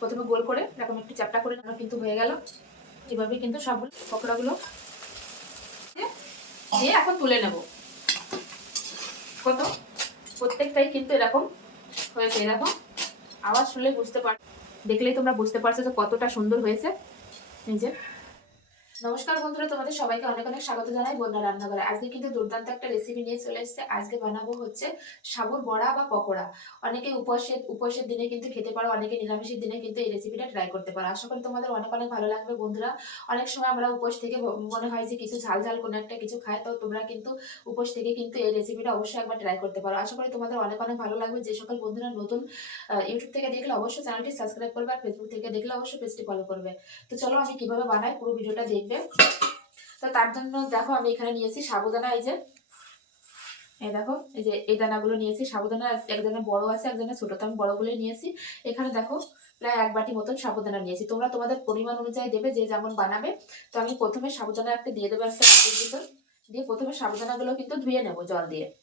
প্রথমে গোল করে, এরকম একটু চ্যাপটা করে নেওয়া কিন্তু হয়ে গেল। এভাবে কিন্তু সবগুলো পকোড়াগুলো দিয়ে এখন তুলে নেব। কত? প্রত্যেকটাই কিন্তু এরকম হয়েছে, এরকম আওয়াজ শুনলে বুঝতে পার দেখলেই তোমরা বুঝতে পারছ যে কতটা সুন্দর হয়েছে। নিজে নমস্কার বন্ধুরা, তোমাদের সবাইকে অনেক অনেক স্বাগত জানাই বন্যা রান্নাঘরে। আজকে কিন্তু দুর্দান্ত একটা রেসিপি নিয়ে চলে এসেছে। আজকে বানাবো হচ্ছে সাবুর বড়া বা পকোড়া। অনেকে উপবাসের উপবাসের দিনে কিন্তু খেতে পারো, অনেকে নিরামিষের দিনে কিন্তু এই রেসিপিটা ট্রাই করতে পারো। আশা করি তোমাদের অনেক অনেক ভালো লাগবে বন্ধুরা। অনেক সময় আমরা উপোস থেকে মনে হয় যে কিছু ঝাল ঝাল কোনো একটা কিছু খায় তো তোমরা কিন্তু উপোস থেকে কিন্তু এই রেসিপিটা অবশ্যই একবার ট্রাই করতে পারো। আশা করি তোমাদের অনেক অনেক ভালো লাগবে। যে সকল বন্ধুরা নতুন ইউটিউব থেকে দেখলে অবশ্যই চ্যানেলটি সাবস্ক্রাইব করবে আর ফেসবুক থেকে দেখলে অবশ্যই পেজটি ফলো করবে। তো চলো আমি কীভাবে বানাই পুরো ভিডিওটা দেখবে তো তার জন্য দেখো আমি এখানে নিয়েছি সাবুদানা, এই যে, এই দেখো, এই যে এই দানাগুলো নিয়েছি, সাবুদানা এক- একজনের বড় আছে একজনের ছোট, তো আমি বড়গুলোই নিয়েছি। এখানে দেখো প্রায় এক বাটি মতন সাবুদানা নিয়েছি। তোমরা তোমাদের পরিমাণ অনুযায়ী দেবে, যে যেমন বানাবে। তো আমি প্রথমে সাবুদানা একটা দিয়ে দেবো একটা বাটির ভিতর। দিয়ে প্রথমে সাবুদানাগুলো কিন্তু ধুয়ে নেব জল দিয়ে।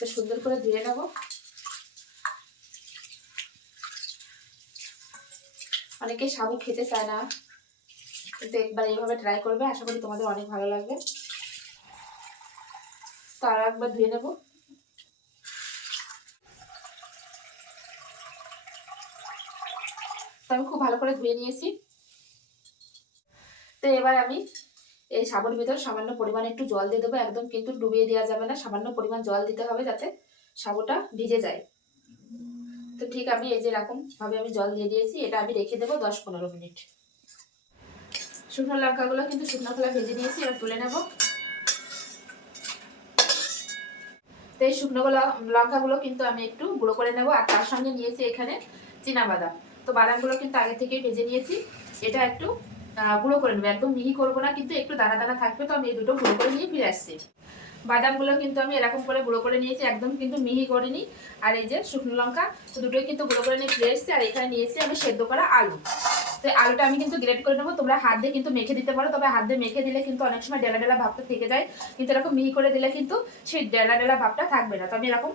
তো সুন্দর করে ধুয়ে নেব। অনেকে সাবু খেতে চায় না। কিন্তু একবার এইভাবে ট্রাই করবে, আশা করি তোমাদের অনেক ভালো লাগবে। তো আরও একবার ধুয়ে নেব। আমি খুব ভালো করে ধুয়ে নিয়েছি। তো এবার আমি এই সাবুর ভিতর সামান্য পরিমাণ একটু জল দিয়ে দেবো। একদম কিন্তু ডুবিয়ে দেওয়া যাবে না। সামান্য পরিমাণ জল দিতে হবে যাতে সাবুটা ভিজে যায়। তো ঠিক আমি এই যে এরকম ভাবে আমি জল দিয়ে দিয়েছি, এটা আমি রেখে দেবো দশ পনেরো মিনিট। শুকনো লঙ্কাগুলো কিন্তু শুকনো খোলা ভেজে নিয়েছি, এবার তুলে নেব। তো এই শুকনো গুলো- লঙ্কাগুলো কিন্তু আমি একটু গুঁড়ো করে নেব, আর তার সঙ্গে নিয়েছি এখানে বাদাম। তো বাদামগুলো কিন্তু আগে থেকেই ভেজে নিয়েছি, এটা একটু গুঁড়ো করে নেব। একদম মিহি করব না, কিন্তু একটু দানা দানা থাকবে, তো আমি এই দুটো গুঁড়ো করে নিয়ে ফিরে আসছি। বাদামগুলো কিন্তু আমি এরকম করে গুঁড়ো করে নিয়েছি, একদম কিন্তু মিহি করিনি। আর এই যে শুকনো লঙ্কা, তো দুটোই কিন্তু গুঁড়ো করে নিয়ে ফিরে এসেছি, আর এখানে নিয়েছি আমি সেদ্ধ করা আলু। তো আলুটা আমি কিন্তু গ্রেট করে নেব, তোমরা হাত দিয়ে কিন্তু মেখে দিতে পারো, তবে হাত দিয়ে মেখে দিলে কিন্তু অনেক সময় ডেলা ডেলা ভাবটা থেকে যায়, কিন্তু এরকম মিহি করে দিলে কিন্তু সেই ডেলা ডেলা ভাবটা থাকবে না। তো আমি এরকম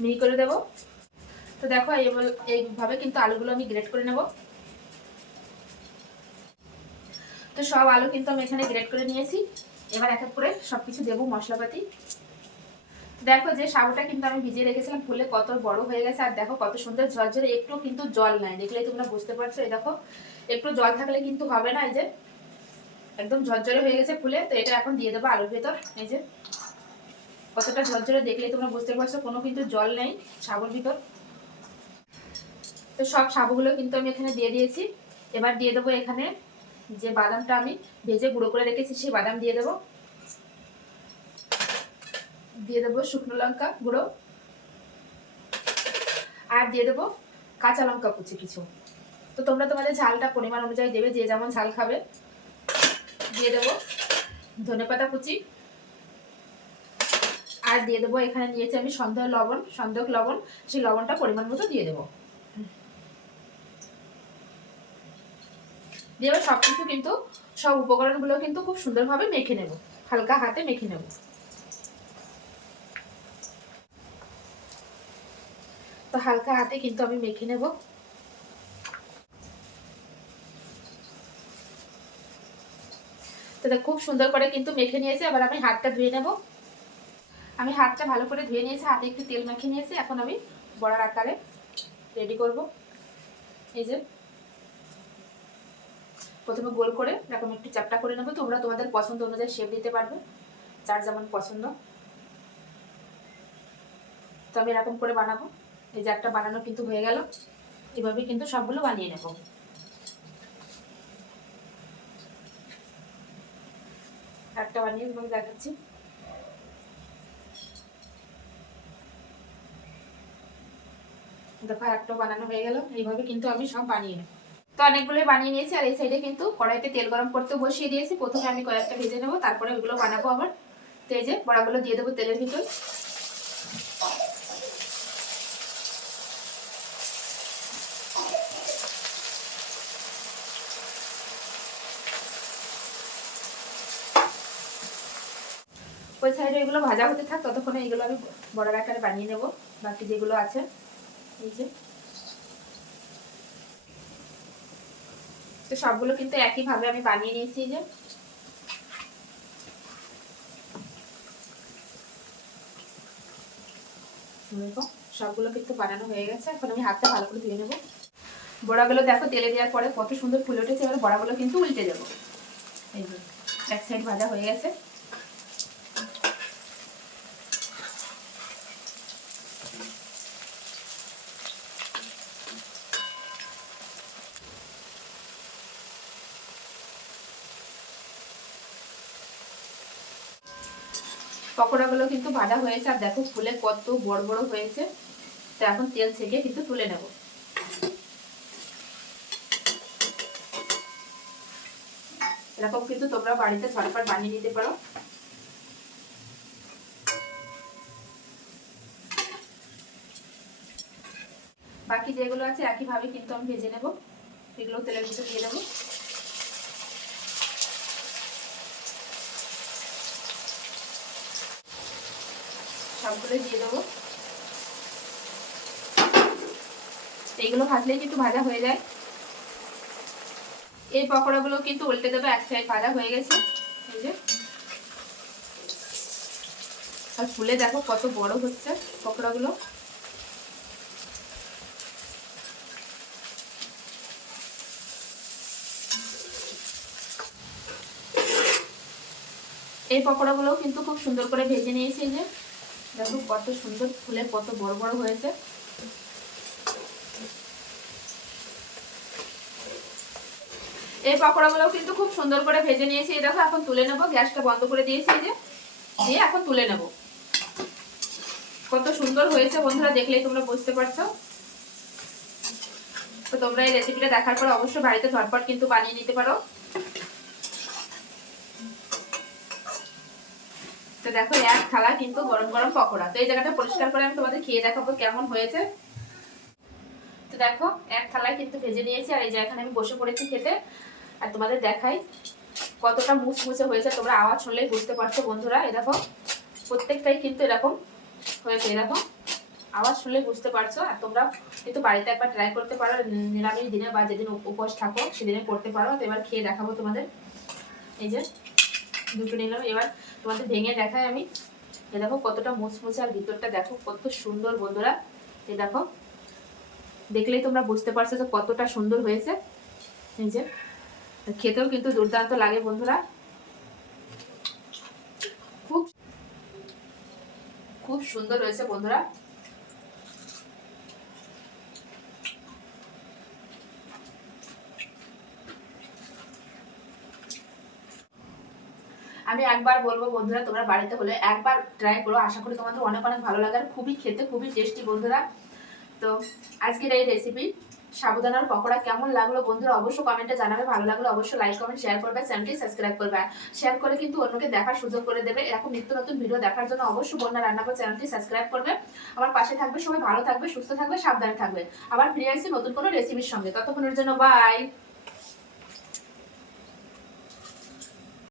মিহি করে দেবো। তো দেখো এই- এইভাবে কিন্তু আলুগুলো আমি গ্রেট করে নেব। তো সব আলু কিন্তু আমি এখানে গ্রেট করে নিয়েছি। এবার এক এক করে সব কিছু দেবো, মশলাপাতি। দেখো যে সাবুটা কিন্তু আমি ভিজিয়ে রেখেছিলাম, ফুলে কত বড় হয়ে গেছে, আর দেখো কত সুন্দর ঝরঝরে একটু কিন্তু জল নাই। দেখলে তোমরা বুঝতে পারছ, এই দেখো, একটু জল থাকলে কিন্তু হবে না, এই যে। একদম ঝরঝরে হয়ে গেছে ফুলে, তো এটা এখন দিয়ে দেবো আলুর ভেতর, এই যে। কতটা ঝরঝরে দেখলেই তোমরা বুঝতে পারছ, কোনো কিন্তু জল নেই সাবুর ভিতর। তো সব সাবুগুলো কিন্তু আমি এখানে দিয়ে দিয়েছি। এবার দিয়ে দেবো এখানে যে বাদামটা আমি ভেজে গুঁড়ো করে রেখেছি, সেই বাদাম দিয়ে দেবো। দিয়ে দেবো শুকনো লঙ্কা গুঁড়ো। আর দিয়ে দেবো কাঁচা লঙ্কা কুচি কিছু। তো তোমরা তোমাদের ঝালটা পরিমাণ অনুযায়ী দেবে, যে যেমন ঝাল খাবে। দিয়ে দেবো ধনেপাতা কুচি। আর দিয়ে দেবো এখানে নিয়েছি আমি সন্দেহ লবণ সন্দেহ লবণ, সেই লবণটা পরিমাণ মতো দিয়ে দেবো। দিয়ে এবার সব কিছু কিন্তু, সব উপকরণগুলো কিন্তু খুব সুন্দরভাবে মেখে নেব। হালকা হাতে মেখে নেব। তো হালকা হাতে কিন্তু আমি মেখে নেব। তো খুব সুন্দর করে কিন্তু মেখে নিয়েছি আবার আমি হাতটা ধুয়ে নেব। আমি হাতটা ভালো করে ধুয়ে নিয়েছি, হাতে একটু তেল মেখে নিয়েছি, এখন আমি বড়ার আকারে রেডি করব। এই যে প্রথমে গোল করে, এরকম একটু চ্যাপটা করে নেব, তোমরা তোমাদের পছন্দ অনুযায়ী শেপ দিতে পারবে, যার যেমন পছন্দ। তো আমি এরকম করে বানাবো, এই যে একটা বানানো কিন্তু হয়ে গেল, এভাবে কিন্তু সবগুলো বানিয়ে নেব। একটা বানিয়ে তোমাকে দেখাচ্ছি। দেখো একটা বানানো হয়ে গেল, এইভাবে কিন্তু আমি সব বানিয়ে নেব। তো অনেকগুলোই বানিয়ে নিয়েছি, আর এই সাইডে কিন্তু কড়াইতে তেল গরম করতে বসিয়ে দিয়েছি। প্রথমে আমি কয়েকটা ভেজে নেব, তারপরে ওইগুলো বানাবো আবার। তো এই যে বড়াগুলো দিয়ে দেবো তেলের ভিতর। ওই সাইডে এগুলো ভাজা হতে থাক, ততক্ষণে এগুলো আমি বড় আকারে বানিয়ে নেব, বাকি যেগুলো আছে। এই যে তো সবগুলো কিন্তু একইভাবে আমি বানিয়ে নিয়েছি যে। সবগুলো কিন্তু বানানো হয়ে গেছে। এখন আমি হাতটা ভালো করে ধুয়ে নেব। বড়াগুলো দেখো তেলে দেওয়ার পরে কত সুন্দর ফুলে উঠেছে। এবার বড়াগুলো কিন্তু উল্টে দেবো। এই এক সাইড ভাজা হয়ে গেছে। পকোড়াগুলো কিন্তু ভাজা হয়েছে, আর দেখো ফুলে কত বড় বড় হয়েছে। তো এখন তেল ছেঁকে কিন্তু তুলে নেব। এরকম কিন্তু তোমরা বাড়িতে ঝটপট বানিয়ে নিতে পারো। বাকি যেগুলো আছে একইভাবে কিন্তু আমি ভেজে নেব। এগুলো তেলের ভিতরে দিয়ে দেবো। সবগুলো দিয়ে দেবো। এইগুলো ভাজলেই কিন্তু ভাজা হয়ে যায়? এই পকোড়াগুলো কিন্তু উল্টে দেবো, এক সাইড ভাজা হয়ে গেছে। এই যে। আর ফুলে দেখো কত বড় হচ্ছে পকোড়াগুলো। এই পকোড়াগুলো কিন্তু খুব সুন্দর করে ভেজে নিয়েছি যে। দেখো কত সুন্দর ফুলে কত বড় বড় হয়েছে। এই পকোড়াগুলো কিন্তু খুব সুন্দর করে ভেজে নিয়েছি। এই দেখো, এখন তুলে নেব। গ্যাসটা বন্ধ করে দিয়েছি যে। দিয়ে এখন তুলে নেব। কত সুন্দর হয়েছে বন্ধুরা, দেখলেই তোমরা বুঝতে পারছ। তো তোমরা এই রেসিপিটা দেখার পর অবশ্যই বাড়িতে ঝটপট কিন্তু বানিয়ে নিতে পারো। তো দেখো, এক থালা কিন্তু গরম গরম পকোড়া। তো এই জায়গাটা পরিষ্কার করে আমি তোমাদের খেয়ে দেখাবো কেমন হয়েছে। তো দেখো, এক থালায় কিন্তু ভেজে নিয়েছি, আর এই যে এখানে আমি বসে পড়েছি খেতে। আর তোমাদের দেখাই কতটা মুচমুচে হয়েছে, তোমরা আওয়াজ শুনলেই বুঝতে পারছ বন্ধুরা। এই দেখো, প্রত্যেকটাই কিন্তু এরকম হয়েছে এরকম আওয়াজ শুনলেই বুঝতে পারছ, আর তোমরা কিন্তু বাড়িতে একবার ট্রাই করতে পারো নিরামিষ দিনে বা যেদিন উপোস থাকো, সেদিনে করতে পারো। তো এবার খেয়ে দেখাবো তোমাদের। এই যে দুটো নিলাম। এবার তোমাদের ভেঙে দেখাই আমি। এ দেখো কতটা মুচমুচে আর ভিতরটা দেখো, কত সুন্দর বন্ধুরা। এ দেখো, দেখলেই তোমরা বুঝতে পারছ যে কতটা সুন্দর হয়েছে। এই যে, খেতেও কিন্তু দুর্দান্ত লাগে বন্ধুরা। খুব খুব সুন্দর হয়েছে বন্ধুরা। আমি একবার বলব বন্ধুরা, তোমরা বাড়িতে হলে একবার ট্রাই করো। আশা করি তোমাদের অনেক অনেক ভালো লাগে আর খুবই খেতে খুবই টেস্টি বন্ধুরা। তো আজকের এই রেসিপি সাবুদানার পকোড়া কেমন লাগল বন্ধুরা অবশ্যই কমেন্টে জানাবে। ভালো লাগল অবশ্যই লাইক কমেন্ট শেয়ার করবে চ্যানেলটি সাবস্ক্রাইব করবে। শেয়ার করে কিন্তু অন্যকে দেখার সুযোগ করে দেবে। এরকম নিত্য নতুন ভিডিও দেখার জন্য অবশ্যই বন্যা রান্নাঘর চ্যানেলটি সাবস্ক্রাইব করবে। আমার পাশে থাকবে সবাই ভালো থাকবে, সুস্থ থাকবে, সাবধানে থাকবে। আবার ফিরে আসছি নতুন কোনো রেসিপির সঙ্গে। ততক্ষণের জন্য বাই